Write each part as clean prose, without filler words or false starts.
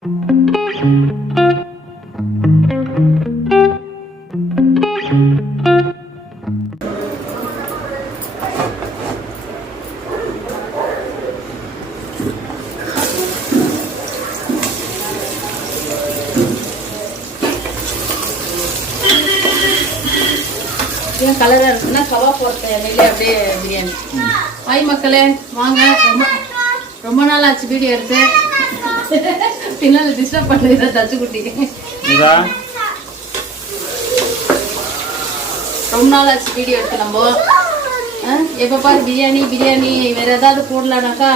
கலராக இருக்குன்னா கவா போட்ட எண்ணெயிலே அப்படியே பிரியாணி. ஹாய் மக்களே, வாங்க. ரொம்ப நாள் ஆச்சு வீடியோ எடுத்து. பின்னால் டிஸ்டர்ப் பண்ணுறத தச்சு குட்டி. ரொம்ப நாள் ஆச்சு வீடியோ எடுத்து. நம்ம எப்போ பாரு பிரியாணி பிரியாணி வேறு ஏதாவது போடலானாக்கா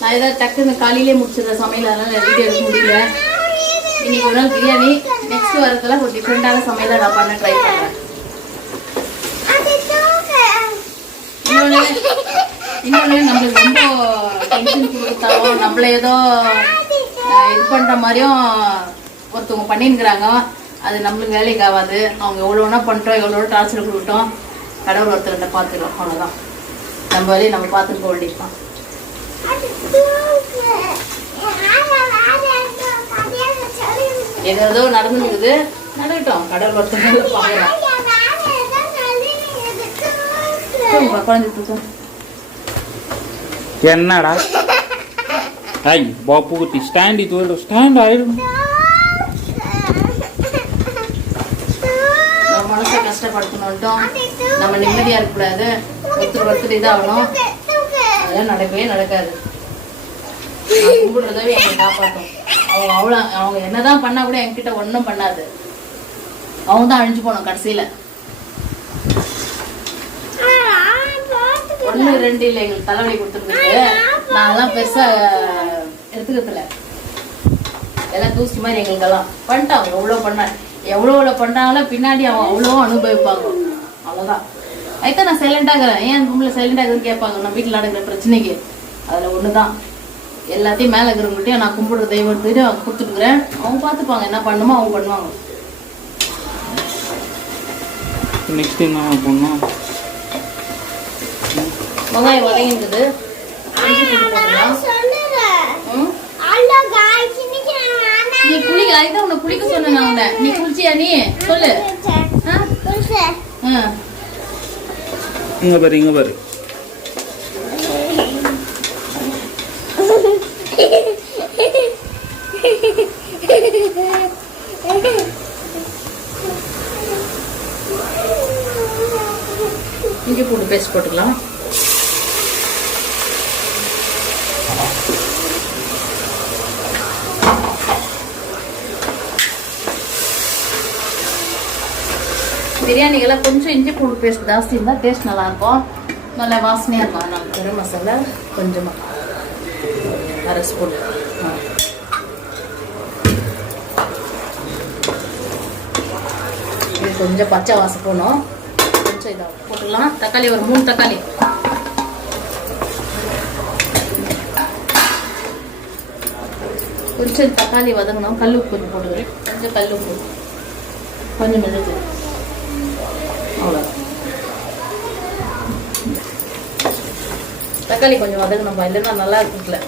நான் ஏதாவது டக்குன்னு காலையிலே முடிச்சிடுறேன் சமையல். அதனால் வீடியோ எடுக்க முடியல. இன்னைக்கு ஒரு நாள் பிரியாணி. நெக்ஸ்ட் வரதெல்லாம் ஒரு டிஃப்ரெண்டான சமையலை நான் பண்ண ட்ரை பண்ணுறேன். இன்னொன்று நம்மளுக்கு ரொம்ப டென்ஷன் கொடுத்தாவோ நம்மள ஏதோ இது பண்ணுற மாதிரியும் ஒருத்தவங்க பண்ணிருக்கிறாங்க. அது நம்மளுக்கு வேலைக்கு ஆகாது. அவங்க எவ்வளோனா பண்ணிட்டோம், எவ்வளோ டார்ச்சர் கொடுத்தோம். கடவுள் ஒருத்தர்கிட்ட பார்த்துக்கலாம், அவ்வளோதான். நம்ம வேலையை நம்ம பார்த்துட்டு போக வேண்டியிருக்கோம். ஏதோ நடந்துருக்குது, நடக்கட்டும். கடவுள் ஒருத்தர் பார்க்கலாம். என்னடா ஐ பாப்புக்கு ஸ்டாண்ட் இது ஸ்டாண்ட் ஆயிடும். மனசை கஷ்டப்படுத்தணும், நம்ம நிம்மதியா இருக்கக்கூடாது. ஒருத்தர் இதாகணும். அதெல்லாம் நடக்கவே நடக்காது. கும்பிடுறதவே என்னை காப்பாற்றும். அவங்க என்னதான் பண்ணா கூட என்கிட்ட ஒன்றும் பண்ணாது. அவங்க தான் அழிஞ்சு போனோம் கடைசியில. 1 2 இல்லை, எங்களுக்கு தலைவலி கொடுத்துருக்கு. நாங்கெல்லாம் பெருசா எடுத்துக்கிறதுல எல்லாம் தூசி மாதிரி எங்களுக்கெல்லாம் பண்ணிட்டாங்க. எவ்வளோ பண்றாங்களோ பின்னாடி அவங்க அவ்வளோ அனுபவிப்பாங்க. அவ்வளோதான். அதுதான் நான் சைலண்டாக இருக்கிறேன். ஏன் ரூம்ல சைலண்டாக இருக்குன்னு கேட்பாங்க. நான் வீட்டில் நடக்கிற பிரச்சனைக்கு அதில் ஒண்ணுதான். எல்லாத்தையும் மேலே இருக்கிறவங்கள்ட்டையும் நான் கும்பிடுற தெய்வத்துட்டு அவங்க கொடுத்துட்டுக்கிறேன். அவங்க பார்த்துப்பாங்க, என்ன பண்ணுமோ அவங்க பண்ணுவாங்க. நெக்ஸ்ட் என்ன பண்ணோம்? வெங்காயம் வதங்கின்றது. நீ குளிக்க, அதுதான் உன்னை குளிக்க சொன்னேன் நான் உன்னை. நீ குளிச்சியா? நீ சொல்லு. இங்க பாரு, இங்க பாரு. இஞ்சி பூண்டு பேஸ்ட் போட்டுக்கலாம். பிரியாணிகள்லாம் கொஞ்சம் இஞ்சி பூண்டு பேஸ்ட் ஜாஸ்தி இருந்தால் டேஸ்ட் நல்லாயிருக்கும், நல்லா வாசனையாக இருக்கும். அதனால கரம் மசாலா கொஞ்சமாக 1/2 ஸ்பூன். இது கொஞ்சம் பச்சை வாசம் போகணும். கொஞ்சம் இதாக போட்டுடலாம். தக்காளி ஒரு 3 தக்காளி. கொஞ்சம் தக்காளி வதங்கணும். கல் உப்பு கொஞ்சம் போட்டுக்கிறேன். கொஞ்சம் கல் உப்பு, கொஞ்சம் மிளகு, அவ்வளோ. தக்காளி கொஞ்சம் வதங்கணும், இல்லைன்னா நல்லா இருக்குல்ல.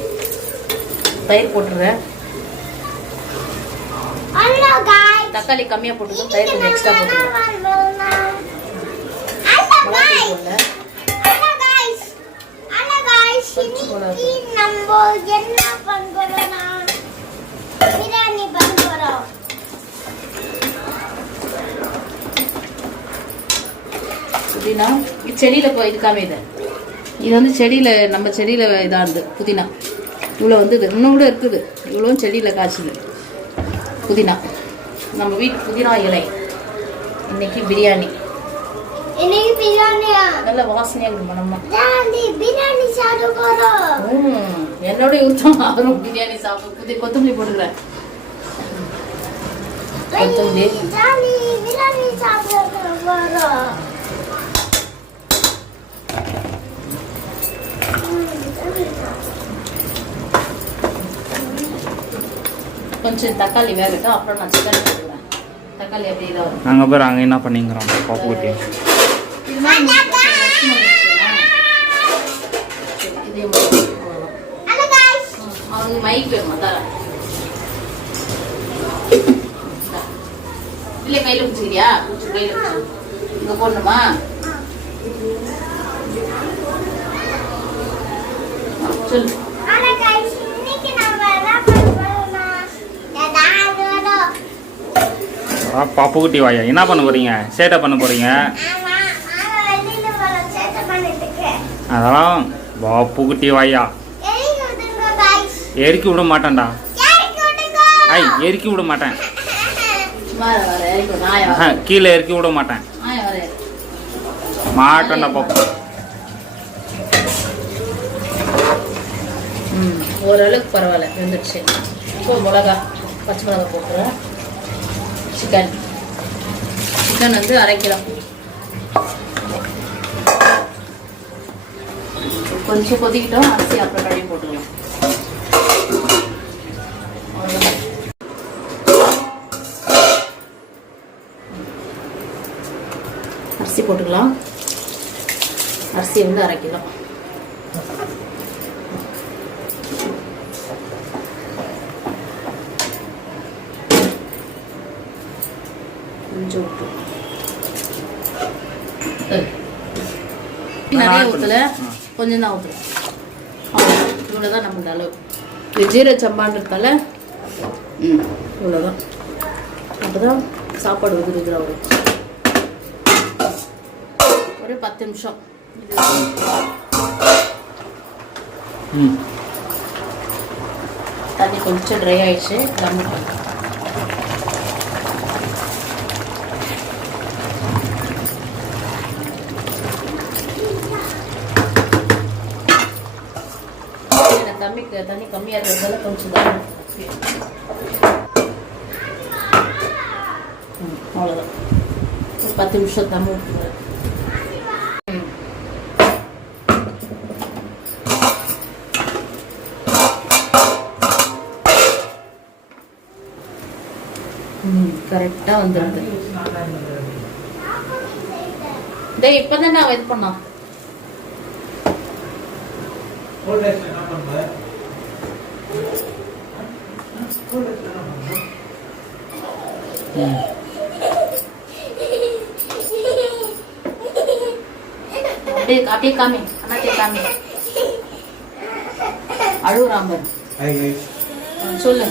தயிர் போட்டுடுறேன். தக்காளி கம்மியாக போட்டுக்கணும், தயிர் கொஞ்சம் எக்ஸ்ட்ரா போட்டுக்கணும். புதினா செடியில் இதுக்காக இது வந்து செடியில், நம்ம செடியில் இதாக இருந்து புதினா இவ்வளோ வந்து இது இன்னும் கூட இருக்குது. இவ்வளோ செடியில் காய்ச்சது புதினா. நம்ம வீட்டு புதினா இலை. இன்னைக்கு பிரியாணி. நல்ல வாசனையாக இருக்கு மனமா. என்னோட யூத்தம் அவரும் பிரியாணி சாப்பிடும். கொத்தமல்லி போட்டுக்கிறேன். கொத்தமல்லி கொஞ்சம் தக்காளி வேகட்டும், அப்புறம் நான் சிக்கன் போட்டுக்கிறேன். தக்காளி அப்படியே தான் வரும். அங்கே பேர் அங்கே என்ன பண்ணிங்கிறோம் பாப்பு குட்டி. இதே அவங்க மைக் வேணுமா தர இல்லை கையில் வச்சுக்கிறியா? கையில் வச்சு இங்கே போடணுமா? சொல்லு. பாப்பு குட்டி வாயா, என்ன பண்ண போறீங்க? சேட்டை பண்ண போறீங்க? அதெல்லாம் பாப்பு குட்டி வாயா, எரிக்கி விட மாட்டேன்டா. ஐ எரிக்கி விட மாட்டேன். கீழே இறக்கி விட மாட்டேன். மாட்டேன்டா பாப்பு. ஓரளவுக்கு பரவாயில்ல, வெந்துடுச்சு. இப்போ மிளகா, பச்சை மிளகா போட்டுறேன். சிக்கன் வந்து 1/2 கிலோ. கொஞ்சம் கொதிக்கிட்டோம். அரிசி அப்புறம் கழுவி போட்டுக்கலாம். அரிசி போட்டுக்கலாம். அரிசி வந்து 1/2 கிலோ. கொஞ்சம் உப்பு. நிறைய ஊற்றல, கொஞ்சம் தான் ஊற்றலாம். இவ்வளோதான் நமக்கு அளவு. ஜீரக சம்பான்றதால இவ்வளோதான். அப்போதான் சாப்பாடு உதிரிக்கிற ஒரு 10 நிமிஷம். தண்ணி கொஞ்சம் ட்ரை ஆயிடுச்சு. தண்ணி கம்மியாக இருக்கிறதால கொஞ்சம் தான். அவ்வளோதான். ஒரு 10 நிமிஷம் தண்ணி ஊற்றுவேன். கரெக்டாக வந்துடுது. டேய் இப்போதான் நான் இது பண்ணோம். அப்படியே காமி அண்ணாத்தே காமி. அழுகுறாங்க. சொல்லு.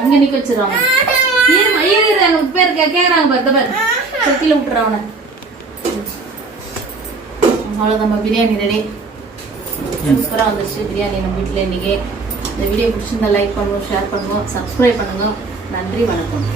அங்க நிக்க வச்சிடறாங்க. பேர் கேட்கறாங்க பாரு பாரு. சத்தியில விட்டுறாங்க. அவ்வளோதான், நம்ம பிரியாணி ரெடி. சூப்பராக வந்துருச்சு பிரியாணி நம்ம வீட்டில் இன்னைக்கு. இந்த வீடியோ பிடிச்சிருந்தா லைக் பண்ணுவோம், ஷேர் பண்ணுவோம், சப்ஸ்கிரைப் பண்ணுங்க. நன்றி, வணக்கம்.